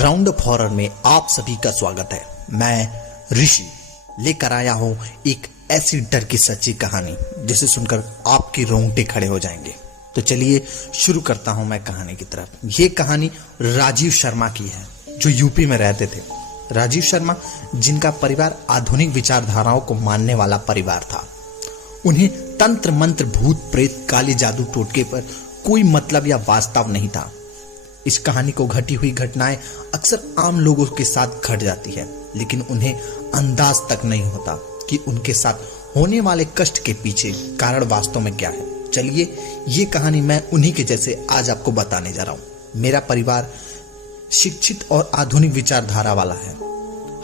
Round up horror में आप सभी का स्वागत है। मैं ऋषि लेकर आया हूं एक ऐसी डर की सच्ची कहानी जिसे सुनकर आपके रोंगटे खड़े हो जाएंगे। तो चलिए शुरू करता हूं मैं कहानी की तरफ। ये कहानी राजीव शर्मा की है जो यूपी में रहते थे। राजीव शर्मा जिनका परिवार आधुनिक विचारधाराओं को मानने वाला परिवार था। उन्हें तंत्र मंत्र भूत प्रेत काली जादू टोटके पर कोई मतलब या वास्तव नहीं था। इस कहानी को घटी हुई घटनाएं अक्सर आम लोगों के साथ घट जाती है, लेकिन उन्हें अंदाज तक नहीं होता कि उनके साथ होने वाले कष्ट के पीछे कारण वास्तव में क्या है। चलिए ये कहानी मैं उन्हीं के जैसे आज आपको बताने जा रहा हूँ। मेरा परिवार शिक्षित और आधुनिक विचारधारा वाला है।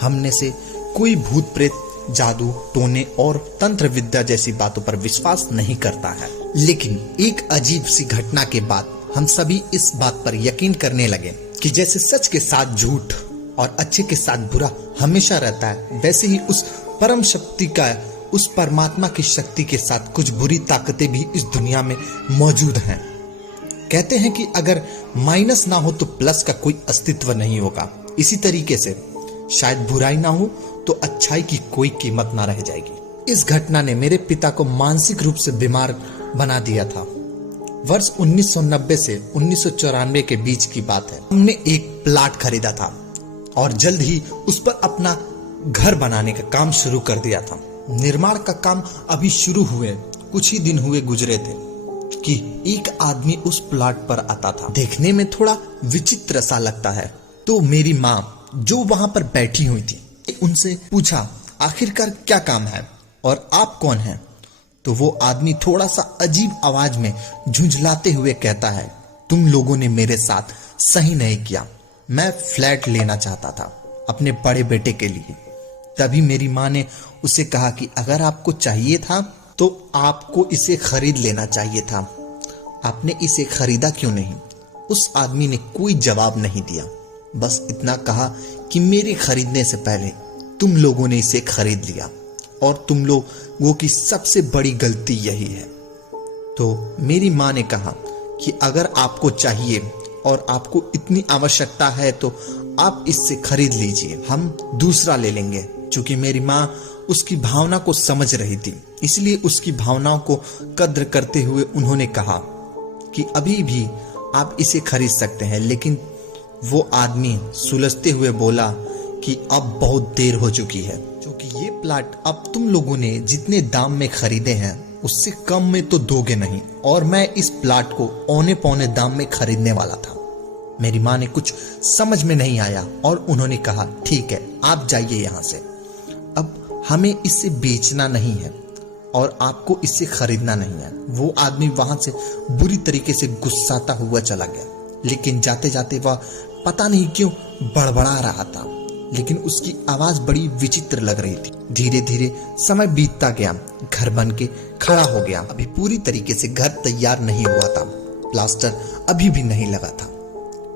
हमने से कोई भूत प्रेत जादू टोने और तंत्र विद्या जैसी बातों पर विश्वास नहीं करता है, लेकिन एक अजीब सी घटना के बाद हम सभी इस बात पर यकीन करने लगे कि जैसे सच के साथ झूठ और अच्छे के साथ बुरा हमेशा रहता है, वैसे ही उस परम शक्ति का, उस परमात्मा की शक्ति के साथ कुछ बुरी ताकतें भी इस दुनिया में मौजूद हैं। कहते हैं कि अगर माइनस ना हो तो प्लस का कोई अस्तित्व नहीं होगा। इसी तरीके से शायद बुराई ना हो तो अच्छाई की कोई कीमत ना रह जाएगी। इस घटना ने मेरे पिता को मानसिक रूप से बीमार बना दिया था। वर्ष 1990 से 1994 के बीच की बात है। हमने एक प्लाट खरीदा था और जल्द ही उस पर अपना घर बनाने का काम शुरू कर दिया था। निर्माण का काम अभी शुरू हुए कुछ ही दिन हुए गुजरे थे कि एक आदमी उस प्लाट पर आता था। देखने में थोड़ा विचित्र सा लगता है, तो मेरी माँ जो वहां पर बैठी हुई थी उनसे पूछा आखिरकार क्या काम है और आप कौन हैं। तो वो आदमी थोड़ा सा अजीब आवाज में झुंझलाते हुए कहता है, तुम लोगों ने मेरे साथ सही नहीं किया। मैं फ्लैट लेना चाहता था अपने बड़े बेटे के लिए। तभी मेरी माँ ने उसे कहा कि अगर आपको चाहिए था तो आपको इसे खरीद लेना चाहिए था, आपने इसे खरीदा क्यों नहीं। उस आदमी ने कोई जवाब नहीं दिया, बस इतना कहा कि मेरे खरीदने से पहले तुम लोगों ने इसे खरीद लिया और तुम लोगों की सबसे बड़ी गलती यही है। तो मेरी माँ ने कहा कि अगर आपको चाहिए और आपको इतनी आवश्यकता है तो आप इससे खरीद लीजिए, हम दूसरा ले लेंगे। चूंकि मेरी माँ उसकी भावना को समझ रही थी, इसलिए उसकी भावनाओं को कद्र करते हुए उन्होंने कहा कि अभी भी आप इसे खरीद सकते हैं। लेकिन वो आदमी सुलझते हुए बोला कि अब बहुत देर हो चुकी है, क्योंकि ये प्लाट अब तुम लोगों ने जितने दाम में खरीदे हैं उससे कम में तो दोगे नहीं, और मैं इस प्लाट को औने पौने दाम में खरीदने वाला था। मेरी माँ ने कुछ समझ में नहीं आया और उन्होंने कहा ठीक है, आप जाइए यहाँ से, अब हमें इसे बेचना नहीं है और आपको इसे खरीदना नहीं है। वो आदमी वहां से बुरी तरीके से गुस्साता हुआ चला गया, लेकिन जाते जाते वह पता नहीं क्यों बड़बड़ा रहा था, लेकिन उसकी आवाज बड़ी विचित्र लग रही थी। धीरे धीरे समय बीतता गया, घर बन के खड़ा हो गया। अभी पूरी तरीके से घर तैयार नहीं हुआ था, प्लास्टर अभी भी नहीं लगा था,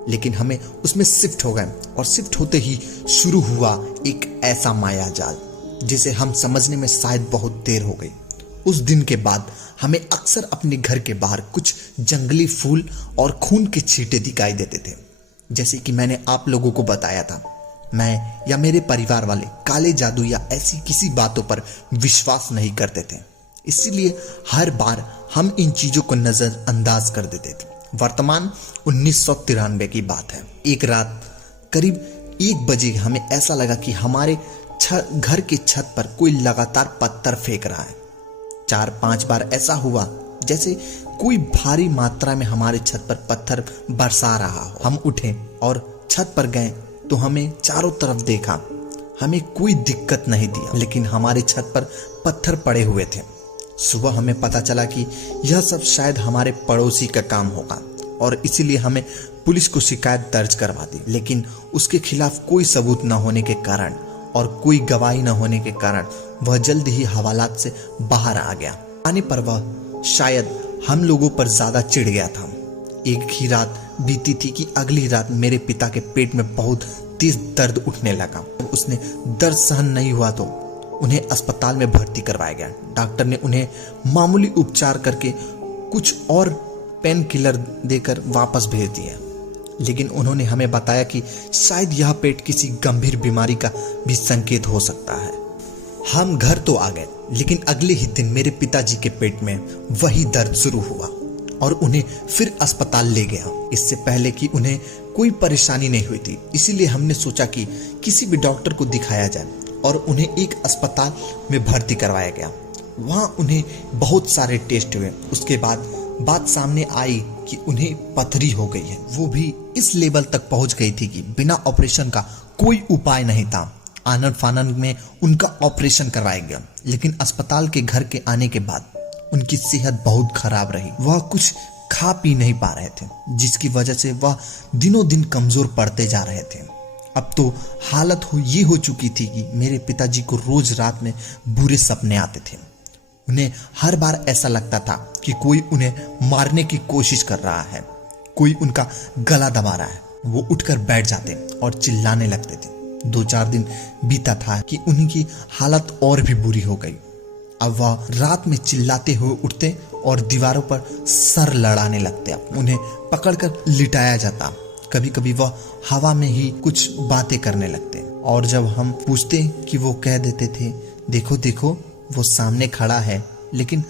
लेकिन हमें उसमें शिफ्ट हो गए और शिफ्ट होते ही शुरू हुआ एक ऐसा माया जाल जिसे हम समझने में शायद बहुत देर हो गई। उस दिन के बाद हमें अक्सर अपने घर के बाहर कुछ जंगली फूल और खून के छींटे दिखाई देते थे। जैसे कि मैंने आप लोगों को बताया था, मैं या मेरे परिवार वाले काले जादू या ऐसी किसी बातों पर विश्वास नहीं करते थे, इसलिए हर बार हम इन चीजों को नजरअंदाज कर देते थे। वर्तमान 1993 की बात है। एक रात करीब 1 बजे हमें ऐसा लगा कि हमारे घर की छत पर कोई लगातार पत्थर फेंक रहा है। 4-5 बार ऐसा हुआ जैसे कोई भारी मात्रा में हमारे छत पर पत्थर बरसा रहा हो। हम उठे और छत पर गए तो हमें चारों तरफ देखा, हमें कोई दिक्कत नहीं दिया, लेकिन हमारे छत पर पत्थर पड़े हुए थे। सुबह हमें पता चला कि यह सब शायद हमारे पड़ोसी का काम होगा और इसीलिए हमें पुलिस को शिकायत दर्ज करवा दी, लेकिन उसके खिलाफ कोई सबूत न होने के कारण और कोई गवाही न होने के कारण वह जल्द ही हवालात से बाहर आ गया। आने पर वह शायद हम लोगों पर ज्यादा चिढ़ गया था। एक ही रात बीती थी कि अगली रात मेरे पिता के पेट में बहुत तेज दर्द उठने लगा। उसने दर्द सहन नहीं हुआ तो उन्हें अस्पताल में भर्ती करवाया गया। डॉक्टर ने उन्हें मामूली उपचार करके कुछ और पेन किलर देकर वापस भेज दिया, लेकिन उन्होंने हमें बताया कि शायद यह पेट किसी गंभीर बीमारी का भी संकेत हो सकता है। हम घर तो आ गए, लेकिन अगले ही दिन मेरे पिताजी के पेट में वही दर्द शुरू हुआ और उन्हें फिर अस्पताल ले गया। इससे पहले कि उन्हें कोई परेशानी नहीं हुई थी, इसीलिए हमने सोचा कि किसी भी डॉक्टर को दिखाया जाए और उन्हें एक अस्पताल में भर्ती करवाया गया। वहां उन्हें बहुत सारे टेस्ट हुए। उसके बाद बात सामने आई कि उन्हें पथरी हो गई है। वो भी इस लेवल तक पहुंच गई थी कि बिना ऑपरेशन का कोई उपाय नहीं था। आनन फानन में उनका ऑपरेशन करवाया गया, लेकिन अस्पताल के घर के आने के बाद उनकी सेहत बहुत खराब रही। वह कुछ खा पी नहीं पा रहे थे, जिसकी वजह से वह दिनों दिन कमजोर पड़ते जा रहे थे। अब तो हालत ये हो चुकी थी कि मेरे पिताजी को रोज रात में बुरे सपने आते थे। उन्हें हर बार ऐसा लगता था कि कोई उन्हें मारने की कोशिश कर रहा है, कोई उनका गला दबा रहा है। वो उठकर बैठ जाते और चिल्लाने लगते थे। 2-4 दिन बीता था कि उनकी हालत और भी बुरी हो गई। अब वह रात में चिल्लाते हुए उठते और दीवारों पर सर लड़ाने लगते। उन्हें पकड़कर लिटाया जाता। कभी कभी वह हवा में ही कुछ बातें करने लगते और जब हम पूछते कि वो कह देते थे, देखो देखो वो सामने खड़ा है, लेकिन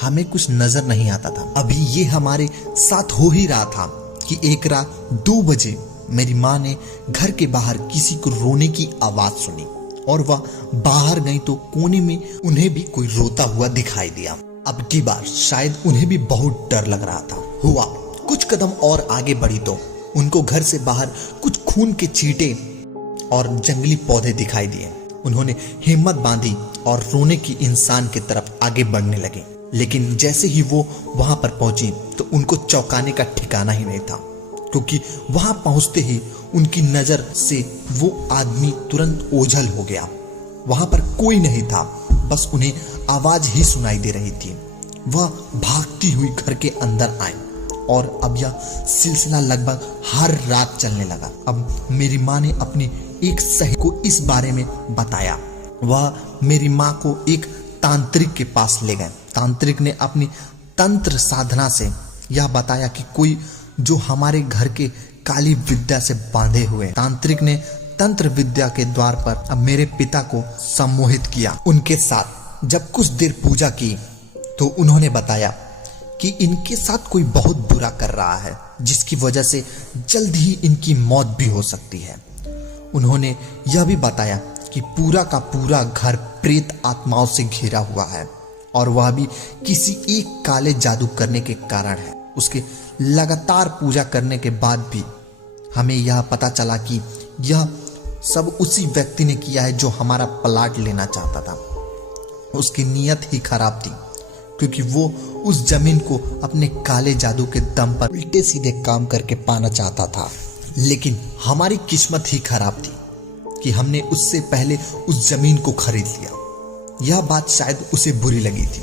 हमें कुछ नजर नहीं आता था। अभी ये हमारे साथ हो ही रहा था कि एक रात 2 बजे मेरी माँ ने घर के बाहर किसी को रोने की आवाज सुनी और वह बाहर गई तो कोने में उन्हें भी कोई रोता हुआ दिखाई दिया। अब की बार शायद उन्हें भी बहुत डर लग रहा था। हुआ कुछ कदम और आगे बढ़ी तो उनको घर से बाहर कुछ खून के छींटे और जंगली पौधे दिखाई दिए। उन्होंने हिम्मत बांधी और रोने की इंसान की तरफ आगे बढ़ने लगे, लेकिन जैसे ही वो वहां पर पहुंची तो उनको चौंकाने का ठिकाना ही नहीं था, क्योंकि वहां पहुंचते ही उनकी नजर से वो आदमी तुरंत ओझल हो गया। वहां पर कोई नहीं था, बस उन्हें आवाज ही सुनाई दे रही थी। वह भागती हुई घर के अंदर आए और अब यह सिलसिला लगभग हर रात चलने लगा। अब मेरी माँ ने अपनी एक सहेली को इस बारे में बताया। वह मेरी माँ को एक तांत्रिक के पास ले गए। तांत्रिक ने अपनी तंत्र साधना से यह बताया कि कोई जो हमारे घर के काली विद्या से बांधे हुए। तांत्रिक ने तंत्र विद्या के द्वार पर अब मेरे पिता को सम्मोहित किया। उनके साथ जब कुछ देर पूजा की तो उन्होंने बताया कि इनके साथ कोई बहुत बुरा कर रहा है, जिसकी वजह से जल्द ही इनकी मौत भी हो सकती है। उन्होंने यह भी बताया कि पूरा का पूरा घर प्रेत आत्माओं से घिरा हुआ है और वह भी किसी एक काले जादू करने के कारण है। उसके लगातार पूजा करने के बाद भी हमें यह पता चला कि यह सब उसी व्यक्ति ने किया है जो हमारा प्लाट लेना चाहता था। उसकी नीयत ही खराब थी, क्योंकि वो उस जमीन को अपने काले जादू के दम पर उल्टे सीधे काम करके पाना चाहता था। लेकिन हमारी किस्मत ही खराब थी कि हमने उससे पहले उस जमीन को खरीद लिया। यह बात शायद उसे बुरी लगी थी।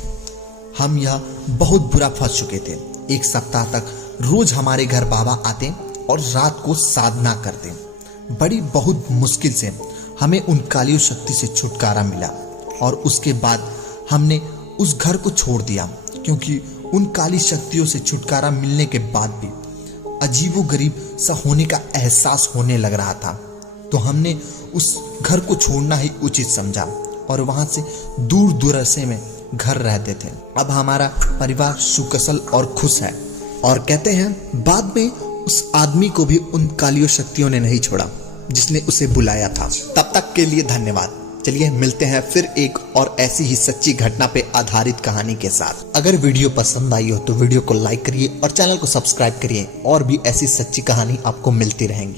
हम यह बहुत बुरा फंस चुके थे। 1 सप्ताह तक रोज हमारे घर बाबा आते और रात को साधना करते। बड़ी बहुत मुश्किल से हमें उन काली शक्ति से छुटकारा मिला और उसके बाद हमने उस घर को छोड़ दिया, क्योंकि उन काली शक्तियों से छुटकारा मिलने के बाद भी अजीबोगरीब सा होने का एहसास होने लग रहा था। तो हमने उस घर को छोड़ना ही उचित समझा और वहां से दूर दूरसे में घर रहते थे। अब हमारा परिवार सुकुशल और खुश है। और कहते हैं बाद में उस आदमी को भी उन कालियों शक्तियों ने नहीं छोड़ा जिसने उसे बुलाया था। तब तक के लिए धन्यवाद। चलिए मिलते हैं फिर एक और ऐसी ही सच्ची घटना पे आधारित कहानी के साथ। अगर वीडियो पसंद आई हो तो वीडियो को लाइक करिए और चैनल को सब्सक्राइब करिए, और भी ऐसी सच्ची कहानी आपको मिलती रहेंगी।